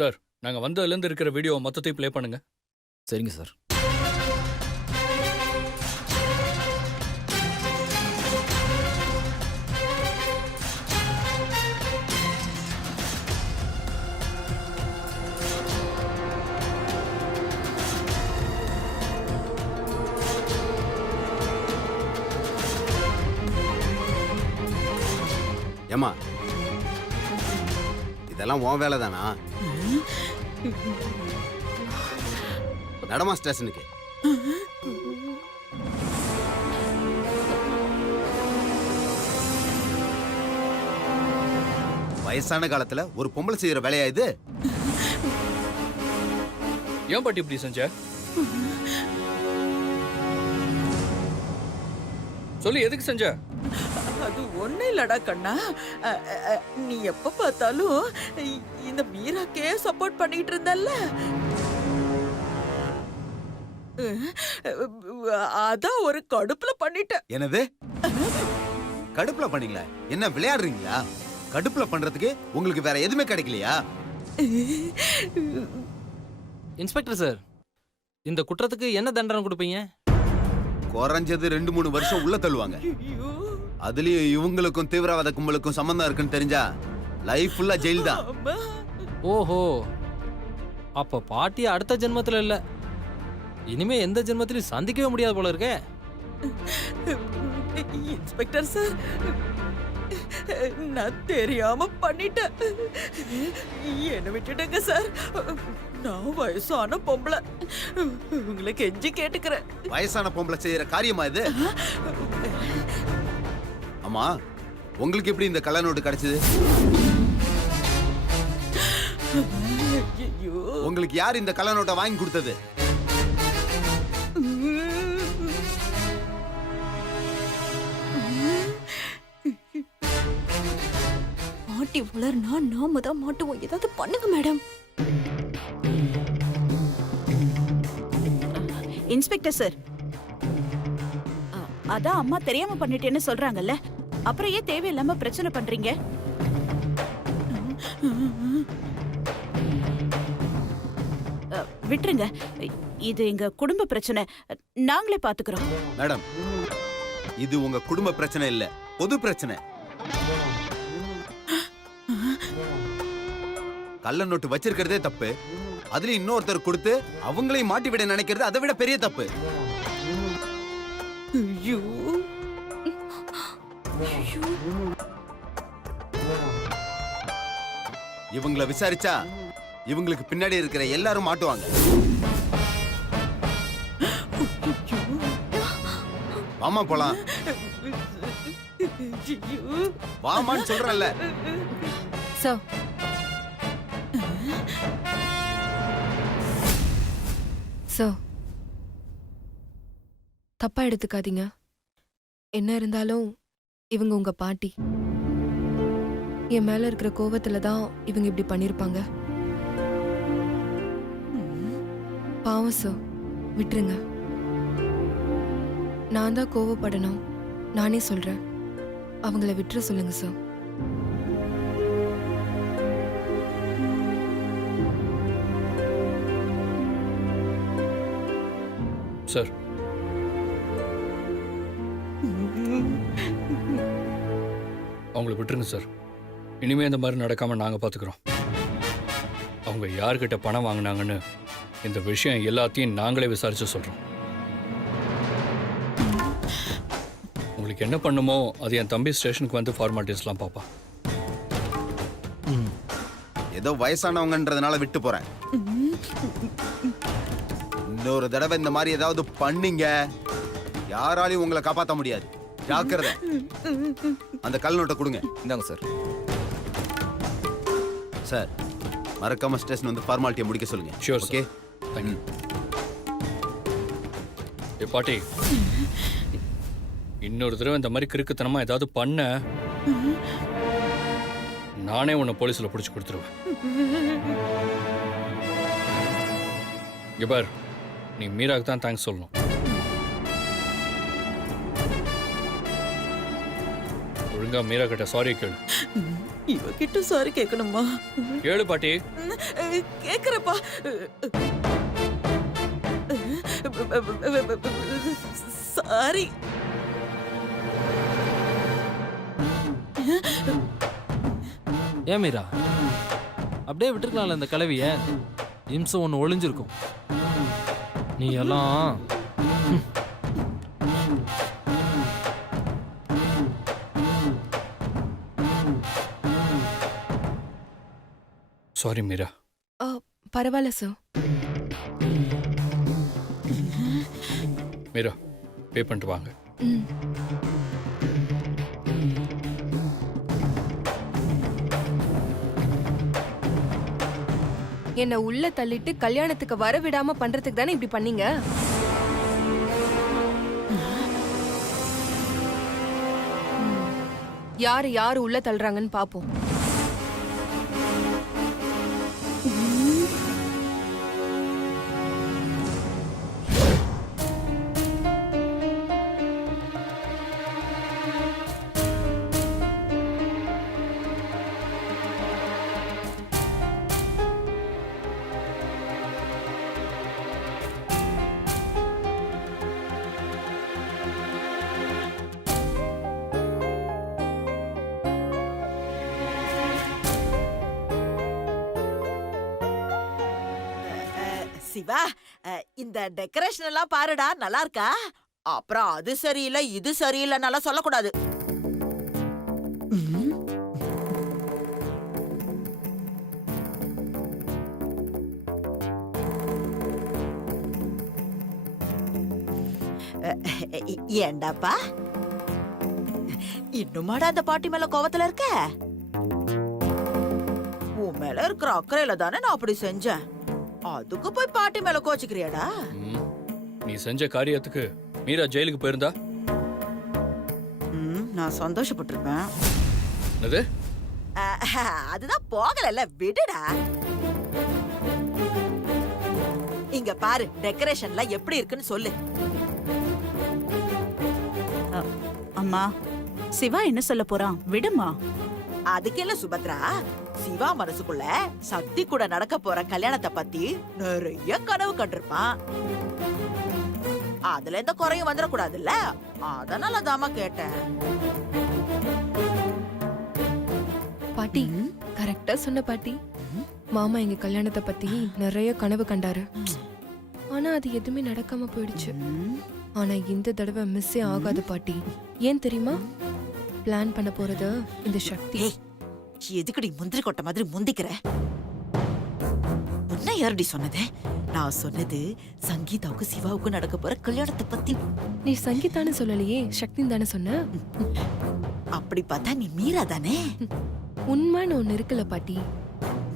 Sir, நாங்க வந்ததுலேருந்து இருக்கிற வீடியோ மொத்தத்தையும் ப்ளே பண்ணுங்க. சரிங்க சார். ஏமா இதெல்லாம் உன் வேலை தானா? நடமா ஸ்டேஷனுக்கு. வயசான காலத்துல ஒரு பொம்பளை செய்யற வேலையா இது? ஏன் பாட்டி இப்படி செஞ்ச? சொல்லு, எதுக்கு செஞ்ச? அது ஒண்ணு இல்லடா கண்ணா. நீ எப்ப பார்த்தாலும் இந்த மீராக்கே சப்போர்ட் பண்ணிட்டு இருந்தல்ல, அதான் ஒரு கடுப்புல பண்ணிட்டேன். என்னது கடுப்புல பண்ணீங்களா? என்ன விளையாடுறீங்களா? கடுப்புல பண்றதுக்கு உங்களுக்கு வேற எதுவுமே கிடைக்கலையா? இன்ஸ்பெக்டர் சார், இந்த குற்றத்துக்கு என்ன தண்டனை கொடுப்பீங்க? குறைஞ்சது 2-3 வருஷம் உள்ள தள்ளுவாங்க. அதுலயும் இவங்களுக்கும் தீவிரவாத கும்பலுக்கும் சம்பந்தம் இருக்குன்னு தெரிஞ்சா லைஃப் ஃபுல்லா ஜெயில் தான். ஓஹோ, அப்ப பாட்டி அடுத்த ஜென்மத்துல இல்ல, இனிமே எந்த ஜென்மத்திலும் சந்திக்கவே முடியாது போல இருக்கே. இன்ஸ்பெக்டர் சார், நான் தெரியாம பண்ணிட்டேன். என்ன விட்டுடுங்க சார். நான் வயசான பொம்பளை, உங்களை கெஞ்சி கேட்டுக்கிறேன். வயசான பொம்பளை செய்யற காரியமா இது? ஆமா, உங்களுக்கு எப்படி இந்த கள்ள நோட்டு கிடைச்சது? உங்களுக்கு யார் இந்த கள்ள நோட்டை வாங்கி கொடுத்தது? மாட்டி வளர்னா நாம தான் மாட்டுவோம். ஏதாவது பண்ணுங்க மேடம். இன்ஸ்பெக்டர் சார், அதான் அம்மா தெரியாம பண்ணிட்டேன்னு சொல்றாங்கல்ல, அப்புறம் ஏன் தேவையில்லாம பிரச்சனை பண்றீங்க? விட்டுருங்க, இது எங்க குடும்ப பிரச்சனை, நாங்களே பாத்துக்கிறோம். மேடம், இது உங்க குடும்ப பிரச்சனை இல்ல, பொது பிரச்சனை. கள்ள நோட்டு வச்சிருக்கிறதே தப்பு, அதுல இன்னொருத்தர் கொடுத்து அவங்களையும் மாட்டி விட நினைக்கிறது அதை விட பெரிய தப்பு. இவங்கள விசாரிச்சா இவங்களுக்கு பின்னாடி இருக்கிற எல்லாரும் மாட்டுவாங்க. வாமா போலாம். வாமான்னு சொல்றேன்ல. சார், சார், தப்பா எடுத்துக்காதீங்க. என்ன இருந்தாலும் இவங்க உங்க பாட்டி. என் மேல இருக்கிற கோவத்துல தான் இவங்க இப்படி பண்ணிருப்பாங்க. பாவம் சார், விட்டுருங்க. நான் தான் கோவப்படணும். நானே சொல்றேன், அவங்கள விட்டுற சொல்லுங்க சார். சார், அவங்கள விட்டுருங்க சார். இனிமே இந்த மாதிரி நடக்காம நாங்க பாத்துக்கிறோம். அவங்க யார்கிட்ட பணம் வாங்கினாங்கன்னு இந்த விஷயம் எல்லாத்தையும் நாங்களே விசாரிச்சு சொல்றோம். உங்களுக்கு என்ன பண்ணுமோ அது என் தம்பி ஸ்டேஷனுக்கு வந்து ஃபார்மாலிட்டிஸ்லாம் பாப்பா. ஏதோ வயசானவங்கன்றதுனால விட்டு போறேன். இன்னொரு தடவை இந்த மாதிரி ஏதாவது பண்ணீங்க, யாராலையும் உங்களை காப்பாற்ற முடியாது. ஜாக்கிரதை. அந்த கல் நோட்டை கொடுங்க. இந்தாங்க சார். சார், மறக்காம ஸ்டேஷன் வந்து ஃபார்மாலிட்டியை முடிக்க சொல்லுங்க. ஷூர். Okay, thank you. ஏ பாட்டி, இன்னொரு தடவை இந்த மாதிரி கிறுக்குத்தனமா ஏதாவது பண்ண நானே உன்னை போலீஸ்ல பிடிச்சு கொடுத்துருவேன். இங்க பார், நீ மீராக்கு தான் தேங்க்ஸ் சொல்லணும். ஒழுங்கா மீரா கிட்ட சாரி கேளு. இவகிட்ட சாரி கேட்கணுமா? ஏழு பாட்டி. கேக்குறப்பா. சாரி. ஏன் மீரா அப்படியே விட்டுருக்கலாம்ல இந்த கிளவிய. இம்சம் ஒன்று ஒளிஞ்சிருக்கும். நீ எல்லாம் சாரி மீரா. பரவாயில்ல சார். மீரா பே பண்ணிட்டு வாங்க. ம். என்ன உள்ள தள்ளிட்டு கல்யாணத்துக்கு வர விடாம பண்றதுக்கு தானே இப்படி பண்ணீங்க? யாரு உள்ள தள்ளுறாங்கன்னு பாப்போம். சிவா, இந்த டெக்கரேஷன் எல்லாம் பாருடா, நல்லா இருக்கா? அப்புறம் அது சரியில்லை இது சரியில்லைன்னால சொல்லக்கூடாது. ஏண்டாப்பா, இன்னுமாடா அந்த பாட்டி மேல கோவத்துல இருக்க? உன் மேல இருக்கிற அக்கறையில தானே நான் அப்படி செஞ்சேன். அதுக்கு போய் பாட்டி மேல கோச்சுக்கிறியாடா? நீ செஞ்ச காரியத்துக்கு மீரா ஜெயிலுக்கு போயிருந்தா நான் சந்தோஷப்பட்டிருப்பேன். என்னது? அதுதான் போகல, விடுடா. இங்க பாரு, டெக்கரேஷன்ல எப்படி இருக்குன்னு சொல்லு. அம்மா, சிவா என்ன சொல்ல போறான்? விடுமா. அதுக்கு இல்ல சுபத்ரா, சிவா மனசுக்குள்ள சக்தி கூட நடக்க போற கல்யாணத்தை பத்தி நிறைய கனவு கண்டிருப்பான். அதுல எந்த குறையும் வந்துடக்கூடாதுல்ல, அதனால தாமா கேட்டேன். பாட்டி கரெக்டா சொன்ன பாட்டி. மாமா எங்க கல்யாணத்தை பத்தி நிறைய கனவு கண்டாரு. ஆனா அது எதுவுமே நடக்காம போயிடுச்சு. ஆனா இந்த தடவை மிஸ்ஸே ஆகாது பாட்டி. ஏன் தெரியுமா? பிளான் பண்ண போறது இந்த சக்தி. எதுக்குடி முந்திரி கொட்டை மாதிரி முந்திக்கிற? உன்ன யாரடி சொன்னது? நான் சொன்னது சங்கீதாவுக்கு சிவாவுக்கு நடக்க போற கல்யாணத்தை பத்தி. நீ சங்கீதான்னு சொல்லலையே, சக்தின்னு தானே சொன்ன. அப்படி பார்த்தா நீ மீரா தானே? உண்மைன்னு ஒண்ணு இருக்குல்ல பாட்டி.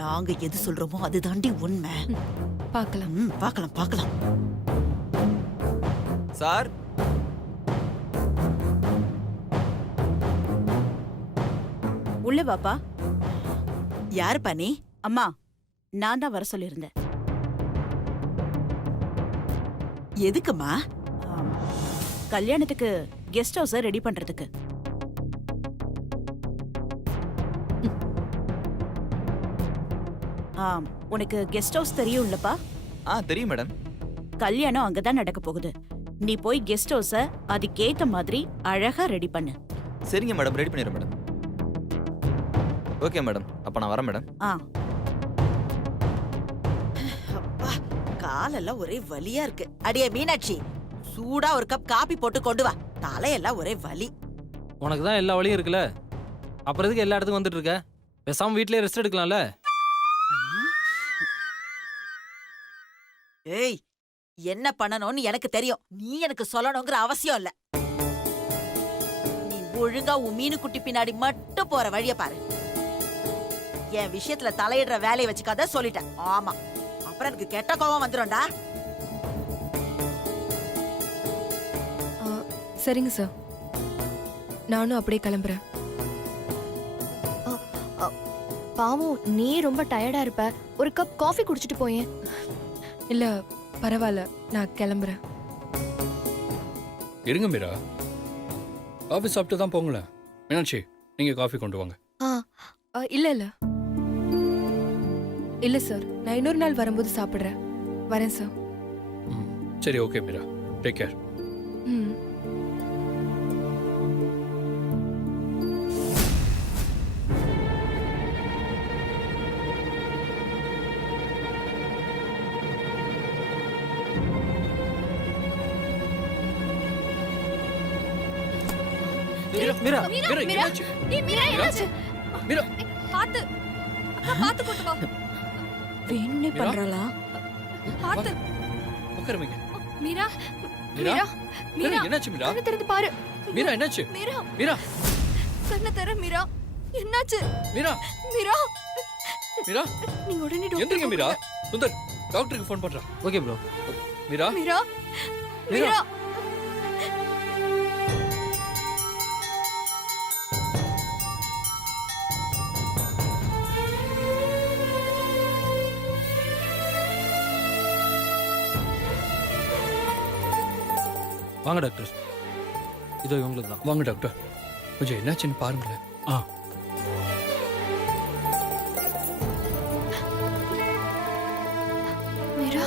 நாங்க எது சொல்றோமோ அதுதாண்டி உண்மை. பார்க்கலாம். பார்க்கலாம் பார்க்கலாம். சார், உள்ள வாப்பா. யாருப்பா நீ? அம்மா, நான் தான் வர சொல்லியிருந்தேன். எதுக்குமா? ஆம், கல்யாணத்துக்கு கெஸ்ட் ஹவுஸ ரெடி பண்றதுக்கு. உனக்கு கெஸ்ட் ஹவுஸ் தெரியும்லப்பா? தெரியும் மேடம். கல்யாணம் அங்கதான் நடக்க போகுது. நீ போய் கெஸ்ட் ஹவுஸ அதுக்கேத்த மாதிரி அழகா ரெடி பண்ணு. சரிங்க மேடம், ரெடி பண்ணிடுறேன் மேடம். ஓகே மேடம், அப்ப நான் வரேன் மேடம். அப்பா, காலெல்லாம் ஒரே வலியா இருக்கு. அடியே மீனாட்சி, சூடா ஒரு கப் காபி போட்டு கொண்டு வா. தலையெல்லாம் ஒரே வலி. உனக்கு தான் எல்லா வழியும் இருக்குல்ல, அப்புறம் எதுக்கு எல்லா இடத்துக்கும் வந்துட்டு இருக்க? பேசாம வீட்லயே ரெஸ்ட் எடுக்கலாம்ல. ஏய், என்ன பண்ணணும்னு எனக்கு தெரியும். நீ எனக்கு சொல்லணுங்கிற அவசியம் இல்ல. நீ ஒழுங்கா உன் மீனு குட்டி பின்னாடி மட்டும் போற வழிய பாரு. என் விஷயத்துல தலையிடுற வேலையை வச்சுக்காத சொல்லிட்டேன். ஆமா, அப்புறம் எனக்கு கெட்ட கோவம் வந்துடும்டா. சரிங்க சார், நானும் அப்படியே கிளம்புறேன். பாவம், நீ ரொம்ப டயர்டா இருப்ப. ஒரு கப் காஃபி குடிச்சிட்டு போயேன். இல்ல பரவாயில்ல, நான் கிளம்புறேன். இருங்க மீரா, காஃபி சாப்பிட்டு தான் போங்களேன். மீனாட்சி, நீங்க காஃபி கொண்டு வாங்க. இல்ல இல்ல இல்ல சார், நான் இன்னொரு நாள் வரும்போது சாப்பிடுறேன். வரேன் சார். ம், சரி ஓகே மீரா, டேக் கேர். ம். மீரா மீரா என்னாச்சு? மீரா பாத்து அக்கா, பாத்து கூட்டு வா. வேணும்னே மீரா? பண்றாளா? பாத்து. உட்காருங்க. மீரா மீரா மீரா மீரா மீரா என்னாச்சு மீரா? கண்ணை திறந்து பாரு. மீரா என்னாச்சு? மீரா மீரா கண்ணை திற மீரா. என்னாச்சு மீரா மீரா? மீரா நீங்க உடனே எந்திரிங்க டாக்டர் மீரா. சுந்தர் டாக்டருக்கு ஃபோன் பண்றா. Okay bro. மீரா மீரா மீரா. மீரா. வாங்க டாக்டர். இதோ இவங்களுக்கு தான். வாங்க டாக்டர், கொஞ்சம் என்னாச்சுன்னு பாருங்களேன். மீரா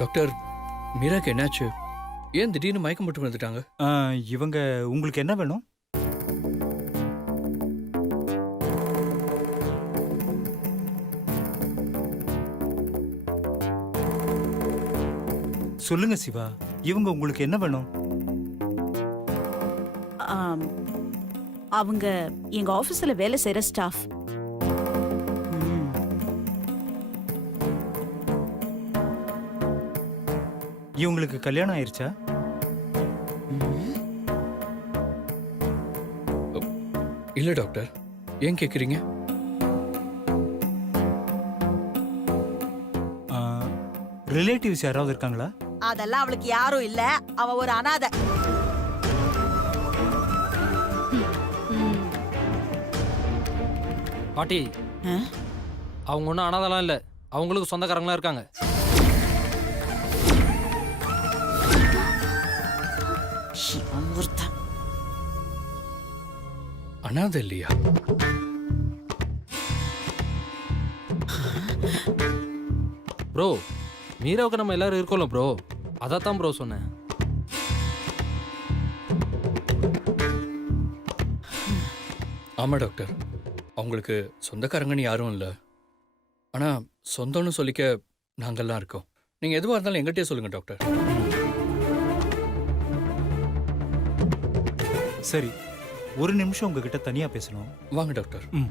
டாக்டர், மீராக்கு என்னாச்சு? ஏன் திடீர்னு மயக்கம் போட்டு வந்துட்டாங்க? இவங்க உங்களுக்கு என்ன வேணும்? சொல்லுங்க சிவா, இவங்க உங்களுக்கு என்ன வேணும்? ஆம், அவங்க எங்க ஆபீஸ்ல வேலை செய்யற ஸ்டாஃப். இவங்களுக்கு கல்யாணம் ஆயிருச்சா? இல்ல டாக்டர், ஏன் கேக்குறீங்க? ரிலேட்டிவ்ஸ் யாராவது இருக்காங்களா? அதெல்லாம் அவளுக்கு யாரும் இல்ல. அவ ஒரு அனாதை. பாட்டி, ஆ? அவங்க ஒன்றும் அனாதெல்லாம் இல்லை, அவங்களுக்கு சொந்தக்காரங்களாம் இருக்காங்க. இவன் ஒருத்தன். அனாதை இல்லையா? ப்ரோ, மீராவுக்கு நம்ம எல்லாரும் இருக்கோம்ல ப்ரோ, அதான் ப்ரோ சொன்னேன். ஆமா டாக்டர், அவங்களுக்கு சொந்தக்காரங்கன்னு யாரும் இல்லை. ஆனா சொந்தம்னு சொல்லிக்க நாங்கெல்லாம் இருக்கோம். நீங்க எதுவா இருந்தாலும் எங்கிட்டே சொல்லுங்க டாக்டர். சரி, ஒரு நிமிஷம் உங்ககிட்ட தனியா பேசணும். வாங்க டாக்டர். ம்.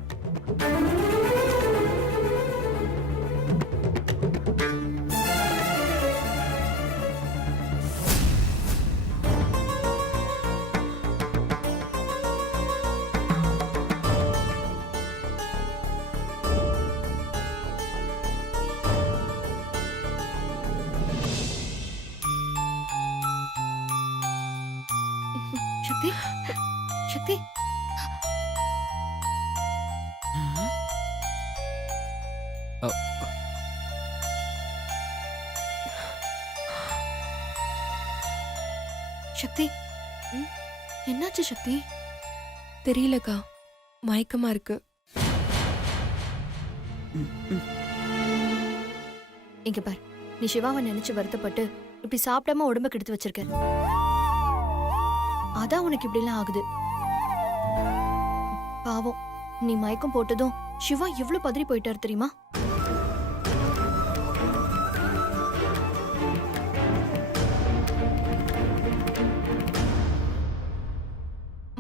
சக்தி சக்தி சக்தி என்னாச்சு சக்தி? தெரியலக்கா, மயக்கமா இருக்கு. இங்க பார், நீ சிவாவை நினைச்சு வருத்தப்பட்டு இப்படி சாப்பிடாம உடம்ப கெடுத்து வச்சிருக்க. அதான் உனக்கு இப்படி எல்லாம் ஆகுது. பாவம், நீ மயக்கம் போட்டதும் சிவா எவ்வளவு பதறி போயிட்டாரு தெரியுமா?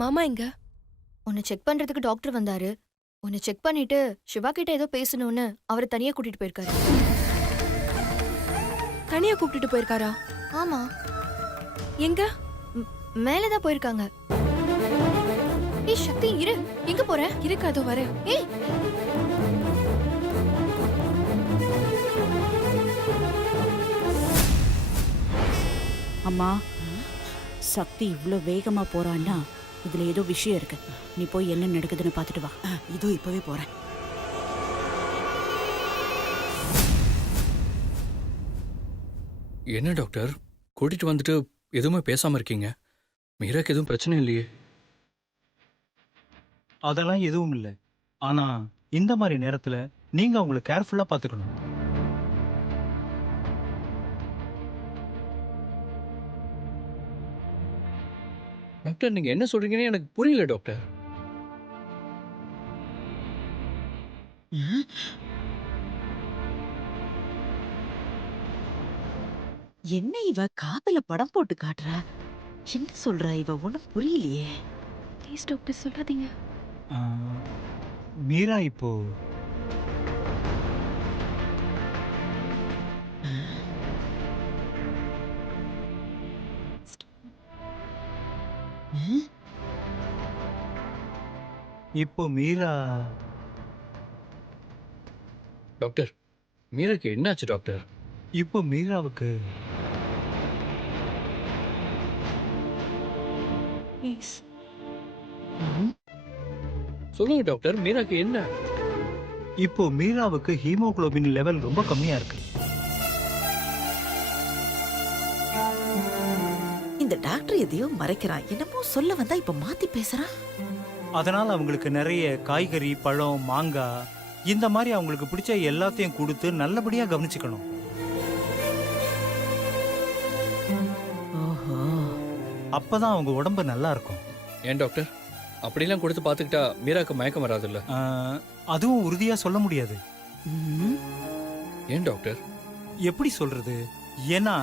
மாமா எங்க? உன்னை செக் பண்றதுக்கு டாக்டர் வந்தாரு. உன்னை செக் பண்ணிட்டு சிவா கிட்ட ஏதோ பேசணும்னு அவரை தனியா கூட்டிட்டு போயிருக்காரு. தனியா கூப்பிட்டுட்டு போயிருக்காரா? ஆமா, எங்க? மேலதான் போயிருக்காங்க. ஏய் சக்தி, இரு. எங்க போற? இருக்கு, அதோ வரேன். ஏய், அம்மா, சக்தி இவ்ளோ வேகமா போறான்னா இதுல ஏதோ விஷயம் இருக்கு. நீ போய் என்ன நடக்குதுன்னு பாத்துட்டு வா. இதோ இப்பவே போறேன். என்ன டாக்டர், கூட்டிட்டு வந்துட்டு எதுவுமே பேசாம இருக்கீங்க? மீராக்கு எதுவும் பிரச்சனை இல்லையே? அதெல்லாம் எதுவும் இல்லை. ஆனா இந்த மாதிரி நேரத்துல நீங்க அவங்களை கேர்ஃபுல்லா பாத்துக்கணும். டாக்டர், நீங்க என்ன சொல்றீங்கன்னு எனக்கு புரியல டாக்டர். என்ன இவ காதுல படம் போட்டு காட்டுறா? என்ன சொல்றா இவ? ஒண்ணும் புரியலையே. ப்ளீஸ் டாக்டர் சொல்லாதீங்க. ஆ, மீரா இப்போ இப்போ மீரா டாக்டர், மீராக்கு என்னாச்சு டாக்டர்? இப்போ மீராவுக்கு சொல்லுங்க டாக்டர், மீராக்கு என்ன? இப்போ மீராவுக்கு ஹீமோகுளோபின் லெவல் ரொம்ப கம்மியா இருக்கு. இந்த டாக்டர் எதையோ மறைக்கிறான். என்னமோ சொல்ல வந்தா இப்ப மாத்தி பேசுறான். அதனால அவங்களுக்கு நிறைய காய்கறி, பழம், மாங்காய் இந்த மாதிரி அவங்களுக்கு பிடிச்ச எல்லாத்தையும் கொடுத்து நல்லபடியா கவனிச்சுக்கணும். ஓஹோ. அப்பதான் அவங்க உடம்பு நல்லா இருக்கும். ஏன் டாக்டர், அப்படிலாம் கொடுத்து பார்த்துக்கிட்டா மீராக்கு மயக்கம் வராதுல்ல? ஆ, அதுவும் உறுதியா சொல்ல முடியாது. ஏன் டாக்டர்? எப்படி சொல்றது? ஏன்னா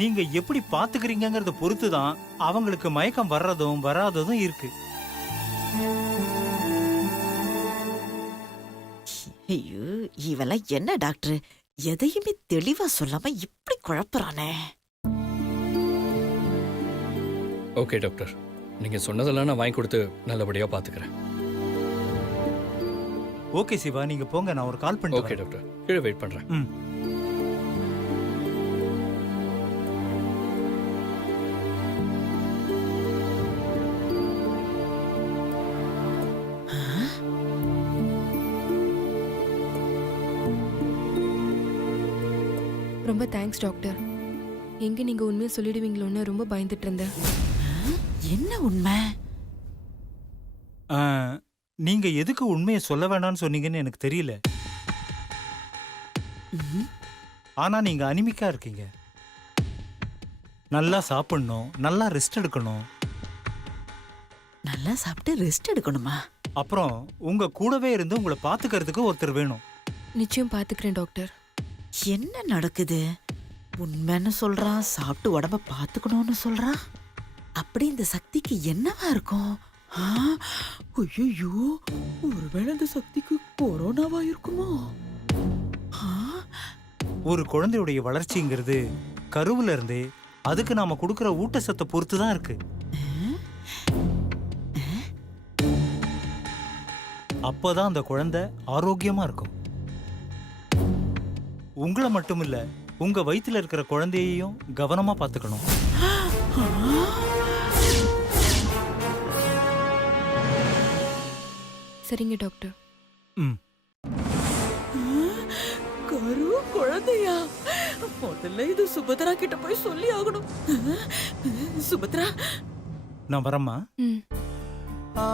நீங்க எப்படி பாத்துக்கிறீங்கங்கறத பொறுத்து தான் அவங்களுக்கு மயக்கம் வர்றதும் வராததும் இருக்கு. ஐயோ, இவெல்லாம் என்ன டாக்டர்? எதையுமே தெளிவா சொல்லாம இப்படி குழப்பறானே. ஓகே டாக்டர், நீங்க சொன்னதெல்லாம் நான் வாங்கி கொடுத்து நல்லபடியா பாத்துக்கிறேன். ஓகே சிவா, நீங்க போங்க, நான் ஒரு கால் ஓகே பண்ணிட்டு டாக்டர், கீழே வெயிட் பண்றேன். ம். ரொம்ப தேங்க்ஸ் டாக்டர். எங்க நீங்க உண்மையை சொல்லிடுவீங்களோன்னு ரொம்ப பயந்துட்டு இருந்தேன். என்ன உண்மை? ஆ, நீங்க எதுக்கு உண்மையை சொல்ல வேணாம்னு சொன்னீங்கன்னு எனக்கு தெரியல. ஆனா நீங்க அனிமிக்கா இருக்கீங்க. நல்லா சாப்பிடணும், நல்லா ரெஸ்ட் எடுக்கணும். நல்லா சாப்பிட்டு ரெஸ்ட் எடுக்கணுமா? அப்புறம் உங்க கூடவே இருந்து உங்களை பாத்துக்கிறதுக்கு ஒருத்தர் வேணும். நிச்சயம் பாத்துக்கிறேன் டாக்டர். என்ன நடக்குது? உண்மைன்னு சொல்றான், சாப்பிட்டு உடம்ப பாத்துக்கணும்னு சொல்றான். அப்படி இந்த சக்திக்கு என்னவா இருக்கும்? ஐயோ, ஒருவேளை இந்த சக்திக்கு கொரோனாவா இருக்குமோ? ஒரு குழந்தையுடைய வளர்ச்சிங்கிறது கருவுல இருந்தே அதுக்கு நாம கொடுக்கிற ஊட்டச்சத்தை பொறுத்து தான் இருக்கு. அப்பதான் அந்த குழந்தை ஆரோக்கியமா இருக்கும். உங்களை மட்டும் இல்ல, உங்க வயித்துல இருக்கிற குழந்தையையும் கவனமா பாத்துக்கணும். சரிங்க டாக்டர். ம். கரு குழந்தையா? முதல்ல இது சுபத்ரா கிட்ட போய் சொல்லி ஆகணும். சுபத்ரா, நான் வரேம்மா. ம். ஆ